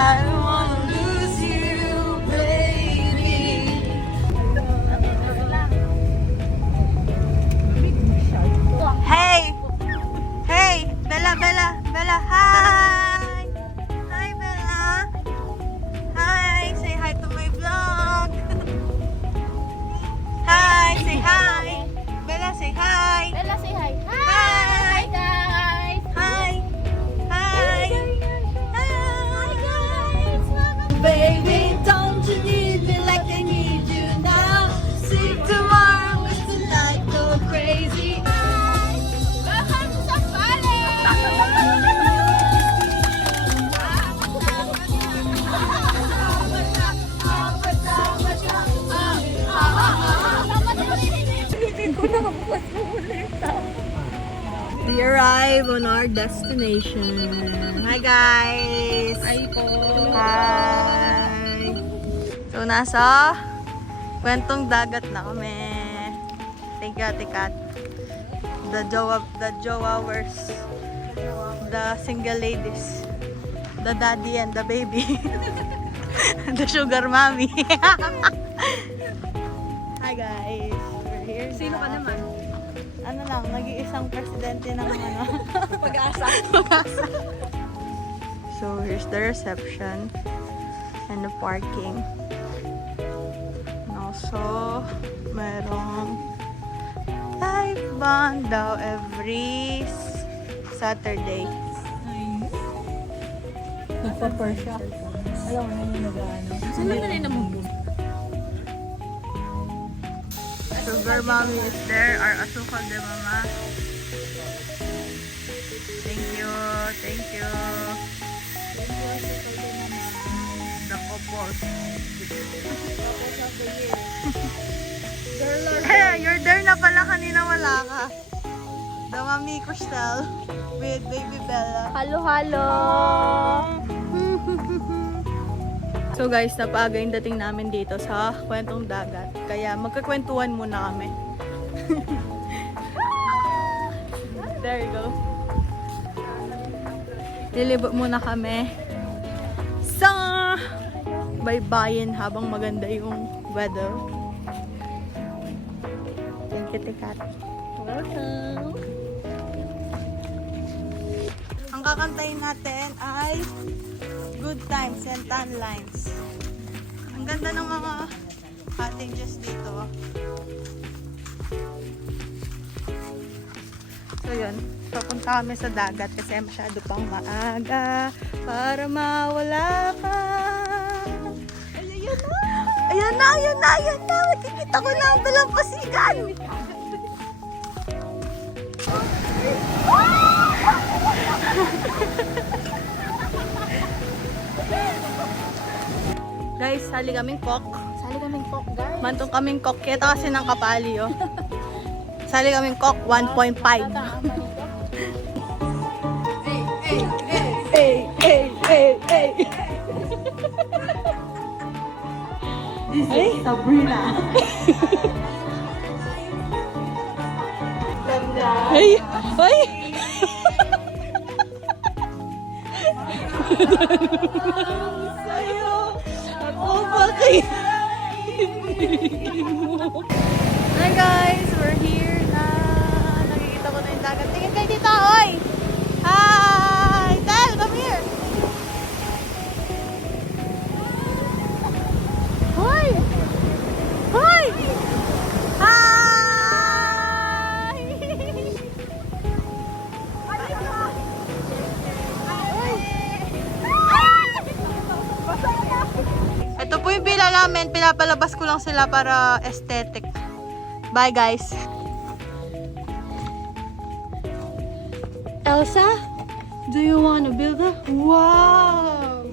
I don't wanna lose you, baby. Hey! Hey! Bella, Bella, Bella, hi! Hi, Bella! Hi! Say hi to my vlog! Hi! Say hi! Bella, say hi! Bella, say hi. Hi! Guys. Hi! Hi! Baby, don't you need me like I need you now? See tomorrow is tonight, go crazy. Welcome to Sambales. We arrive on our destination. Hi guys! Hi po. Hi! So nasa kwentong dagat na kami. Thank you, Ate Kat. The jowawers. The single ladies. The daddy and the baby. The sugar mommy. Hi guys! We're here Sino ka na. naman? Ano lang, nag-iisang presidente ng ano. Pag-asa. So here's the reception and the parking. And also, merong live band daw every Saturday. Nagpa-per siya. Alam mo na yung nag-ano. Saan na rin naman po? Sugar mommy is there, our asukal de mama. Thank you, thank you. The couples. You're there na pala, kanina wala ka. The Mami Crystal with Baby Bella. Halo, halo. So guys, napaaga yung dating namin dito sa kwentong dagat. Kaya magkakwentuhan muna kami. There you go. Lilibot muna kami sa baybayin habang maganda yung weather. Thank you, Tikat. Welcome. Ang kakantayin natin ay Good Times and Tan Lines. Ang ganda ng mga cottages dito. So yun, papunta kami sa dagat kasi masyado pang maaga para mawala ka. Ayan na! Ayan na! Ayan na! Ayan na! Makikita ko na ang dalampasigan! Guys, sali kaming kok. Sali kaming cook, guys. Mantong kaming kok. Kita kasi ng kapali, oh. Sali kaming kok, 1.5. Hey. This is Sabrina. Ay! Sa'yo! Ako bakit? Hi guys! We're here na. Nakikita ko na yung dagat. Tingin kayo dito! Oy! Hi! Tel! Come here! Hoy! Hoy! Hi! Ito po yung pila namin. Pinapalabas ko lang sila para aesthetic. Bye guys! Elsa, do you want to build a... Wow!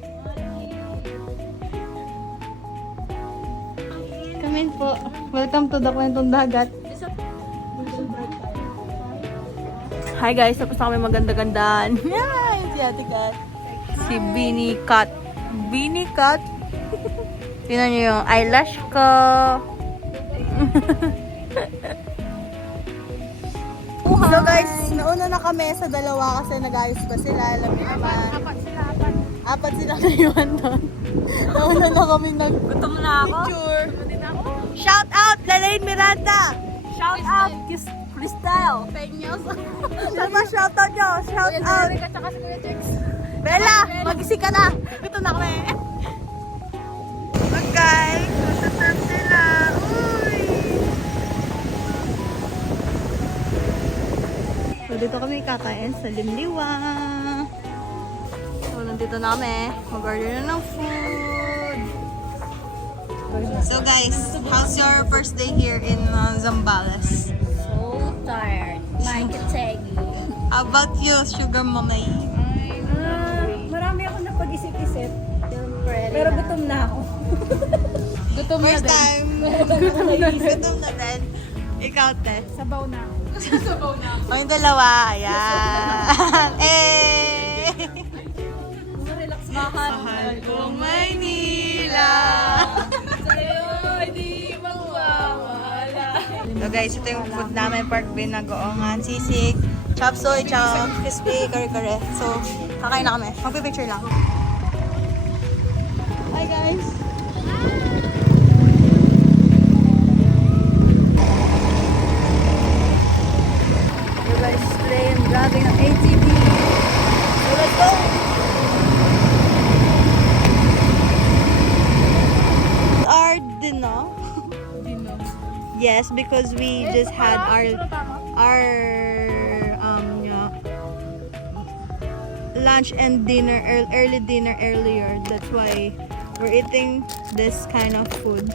Come in po. Welcome to the Kwentong Dagat. Hi guys, tapos na kami maganda-gandaan. Yan, si Ate Kat. Si Beanie Kat. Beanie Kat. Tingnan niyo yung eyelash ko. So guys, nauna na kami sa dalawa kasi nag-ayos pa sila. Alam niyo naman. Apat sila naiwan doon. Nauna na kami Gutom na ako. nag-picture. Shout out, Lalaine Miranda! Shout out, Crystal. Sama shout out nyo! Shout out! At saka si Kuya Jex. Bella, magising ka na. Ito na kami. Okay, matatap sila. Uy! So, dito kami kakain sa Limliwa. So, nandito na kami. Mag-order na ng food. So, guys, how's your first day here in Zambales? So tired. Like a taggy. How about you, Sugar Mommy? Marami ako napag-isip-isip. Pero gutom na ako. Gutom First na din. time. Gutom na din. Ikaw, te. Sabaw na ako. Sabaw na ako. O, yung dalawa. Ayan. Eh! Relax mahal. Mahal kong Maynila. Sa'yo, hindi mawawala. So guys, ito yung food namin. Pork bean na goongan, sisig, chop suey, chop, crispy, kare-kare. So, kakain na kami. Magpipicture lang. Hi guys! You guys playing driving an ATV. So let's go! Our dinner. Yes, because we just had our yeah, lunch and dinner, early dinner earlier. That's why we're eating this kind of food.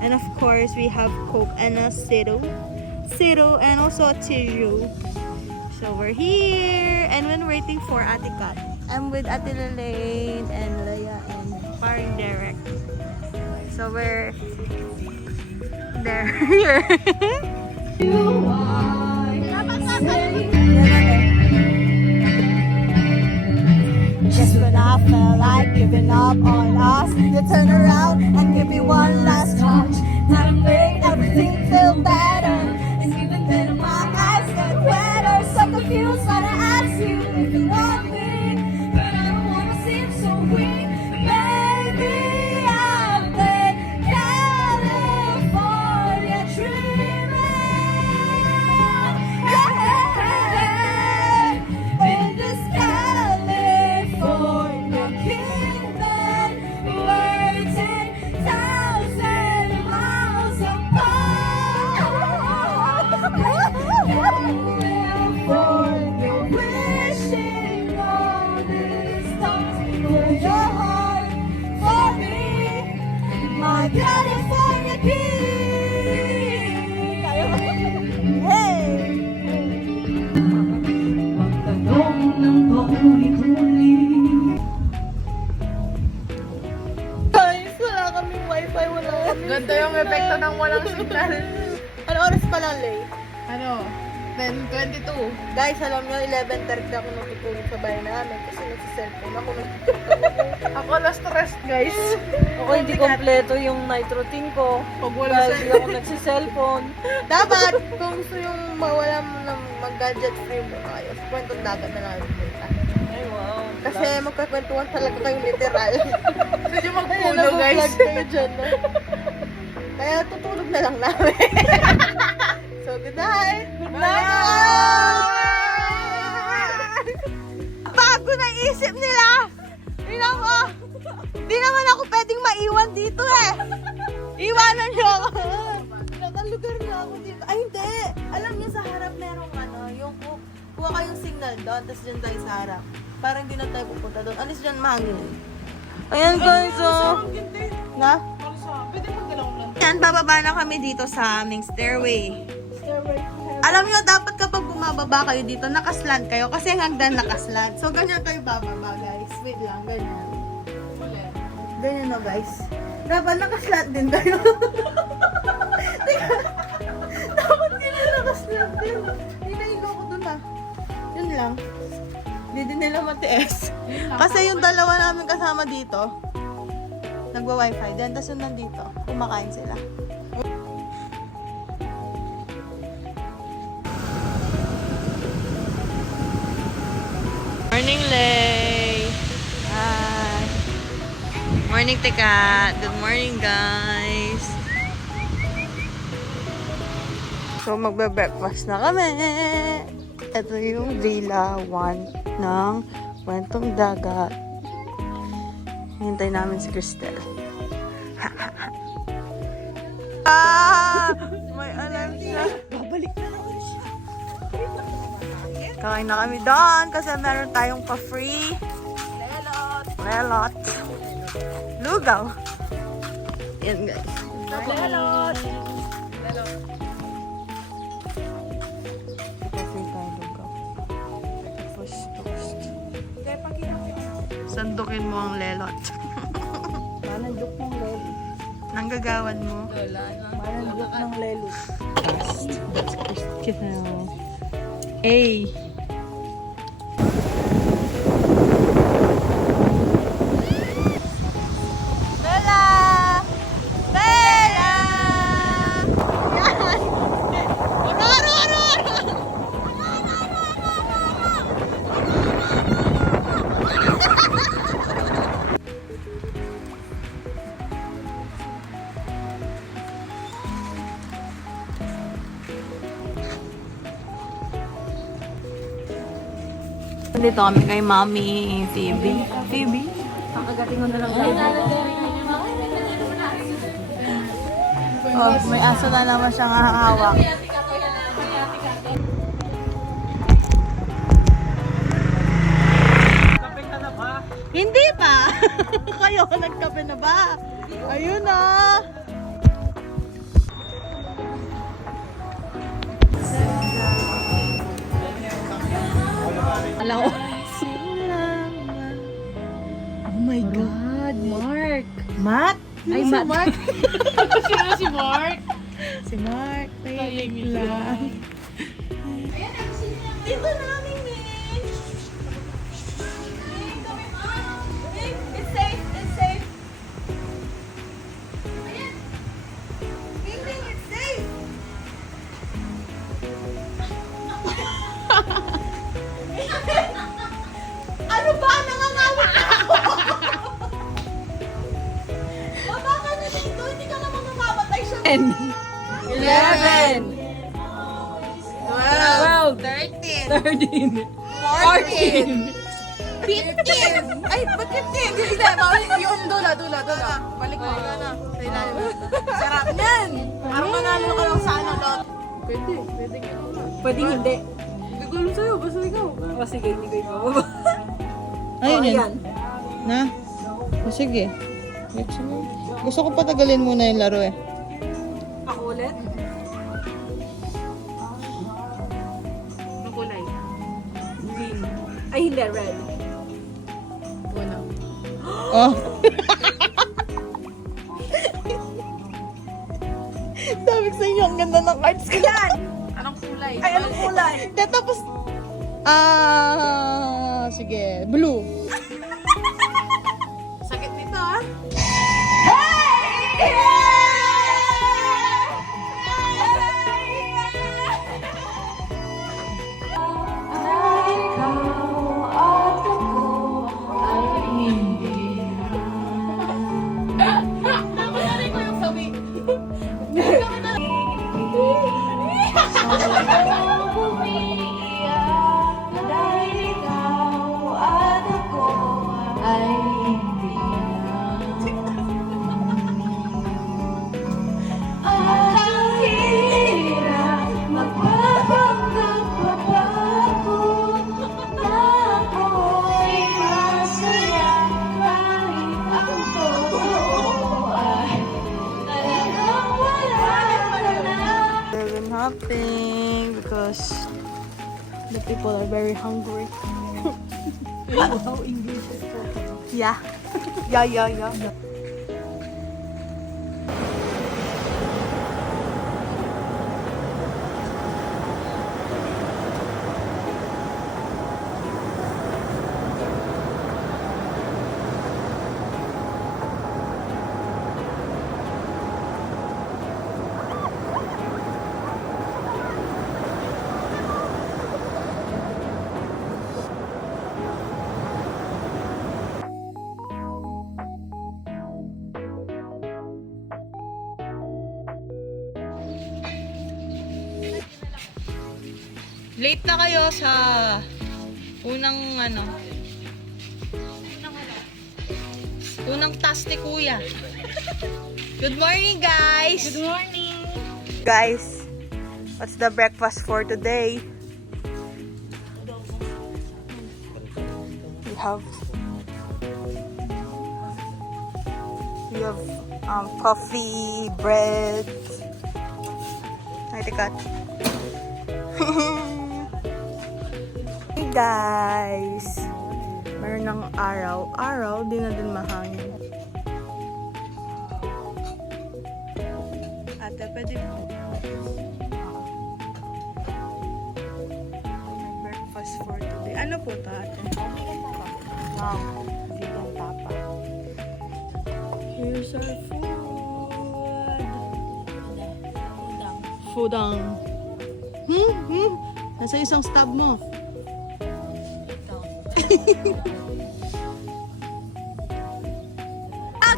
And of course, we have Coke and a Ciro, and also a tissue. So we're here, and we're waiting for Ate Kat. I'm with Ate Lalaine and Leia and Paring Derek. So we're there. Here. Just when I felt like giving up on us, you turn around and give me one last touch. Now to make everything feel better. And even then my eyes get wetter. So confused when I ask you if you love me, but I don't wanna seem so weak. Baby, I've been California dreaming. Yeah, in this California kingdom, we're 10,000 miles apart. California, wishing on these stars for your heart, for me, my California king. Hey! Guys, wala kaming wifi, wala kaming Ganda yung epekto ng walang signal. Ano oras pa lang, Lay? Ano? 10:22. Guys, alam nyo, 11:30 ako natutulog sa bahay namin kasi nagsiselfone ako. Ako last rest, guys. Ako hindi kompleto yung night routine ko. Pag wala Dahil sa... hindi ako nagsiselfone. Dapat, kung gusto yung mawala mo ng mag-gadget free mo, ayos, kwentong dagat na lang punta. Ay, wow. Kasi magkakwentuhan talaga kayo literal. Sige Kaya mag-puno, guys. nag-vlog kayo dyan. No? Kaya tutulog na lang namin. So, good night! Good night! Bago na isip nila! Tingnan mo! Di naman ako pwedeng maiwan dito eh! Iwanan niyo ako! Nakalugar niyo ako dito. Ay, hindi! Alam niyo sa harap merong ano, yung kuha kayong signal doon, tapos dyan tayo sa harap. Parang hindi na tayo pupunta doon. Alis dyan mahangin. Ayan guys, oh! Na? Pwede magdalaw lang. Yan, bababa na kami dito sa aming stairway. Alam nyo, dapat kapag mababa kayo dito, nakaslant kayo. Kasi ang hagdan nakaslant. So, ganyan kayo bababa, guys. Wait lang, ganyan. Ganyan no, guys. Dapat nakaslant din kayo. Teka, dapat ganyan nakaslant din. Hindi na iloko dun ah. Yun lang. Hindi din nila matiis. Kasi yung dalawa namin kasama dito, nagwa-wifi din. Tapos yung nandito, kumakain sila. Morning, Lay! Hi! Morning, Tekat! Good morning, guys! So, magbe-breakfast na kami! Ito yung Villa 1 ng Kwentong Dagat. Hintay namin si Cristel. May alarm siya. Babalik na naman siya. Kain na kami doon kasi meron tayong pa-free. Lelot. Lugaw. Yan, guys. Lelot! Pa-free tayo lugaw. Tapos toast. Sandukin mo ang lelot. Manandok ng lelo. Nanggagawan mo. Manandok ng lelo. Cristel. Hey. Bella! Bella! Yan! Dito kami kay Mami Phoebe. Phoebe? Kakagating ko na lang tayo. Oh, may aso na naman siyang hahawak. Hindi pa! Kayo, nagkape na ba? Ayun na! Alam ko. Oh my God! Mark! Matt? Ay, Si Matt. Mark? Sino si Mark? Si Mark. Tahimik lang. Dito namin, Min! It's safe! It's safe! Ayan! Min, it's safe! Ano ba? Nangangawit na ako! Baba ka na dito! Hindi ka naman mamamatay siya! 11 12 13 14 15 Ay, ba't 15? Hindi, bawal yung dula. Balik mo. Sa ilalim. Sarap yan! Parang manalo ka lang sa ano, Lot. Pwede hindi. Hindi ko alam sa'yo, basta ikaw. O sige, hindi ko ibababa. Ayun Oh, yan. ayan. Na? O sige. Gusto ko patagalin muna yung laro eh. Ako ulit? Anong kulay? Green. Ay, hindi. Red. Wala. Oh. Sabi ko sa inyo, ang ganda ng cards ko. Yan! Anong kulay? Ay, anong kulay? Tapos, sige, blue. Sakit nito, ah. Dahil ikaw at ako very hungry. How English is talking. Yeah. Yeah. Late na kayo sa unang unang task ni Kuya. Good morning, guys! Good morning! Guys, what's the breakfast for today? We have coffee, bread. Hi, Tikat. Hey guys! Meron ng araw, di na din mahangin. Ate, pwede mo. May breakfast for today. Ano po ito, ate? Wow, vegan tapa. Here's our food. Foodang. Nasa isang stab mo.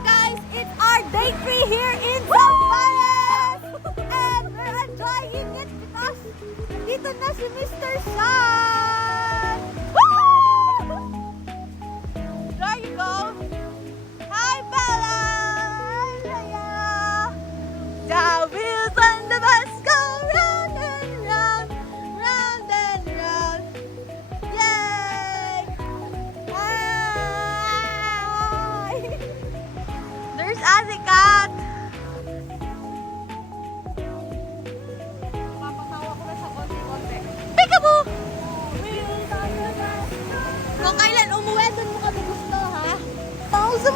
Guys, it's our day 3 here in Zambales! And we're enjoying it because dito na si Mr. Sun! Woo! There you go! Hi, Bella! Hiya! The wheels on the bus go round and round, round and round. Yay! Hi! There's Azikat! Papatawa ko na sa konti-konti. Peekaboo! Kung kailan umuwi, dun mo kami gusto, ha? $1,000!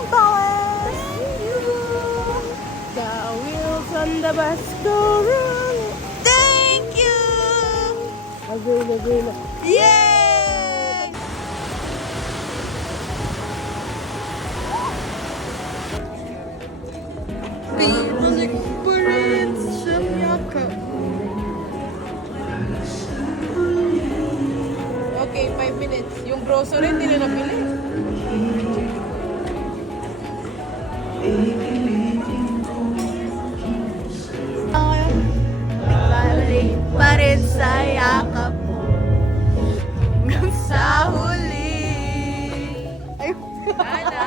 The wheels on the bus go round. Thank you! Agula. Yay! Pinalik pa rin sa yakap. Okay, 5 minutes. Yung grocery, hindi na nabili. Balik pa rin sa yakap mo. Hanggang sa huli. Ay, Ana!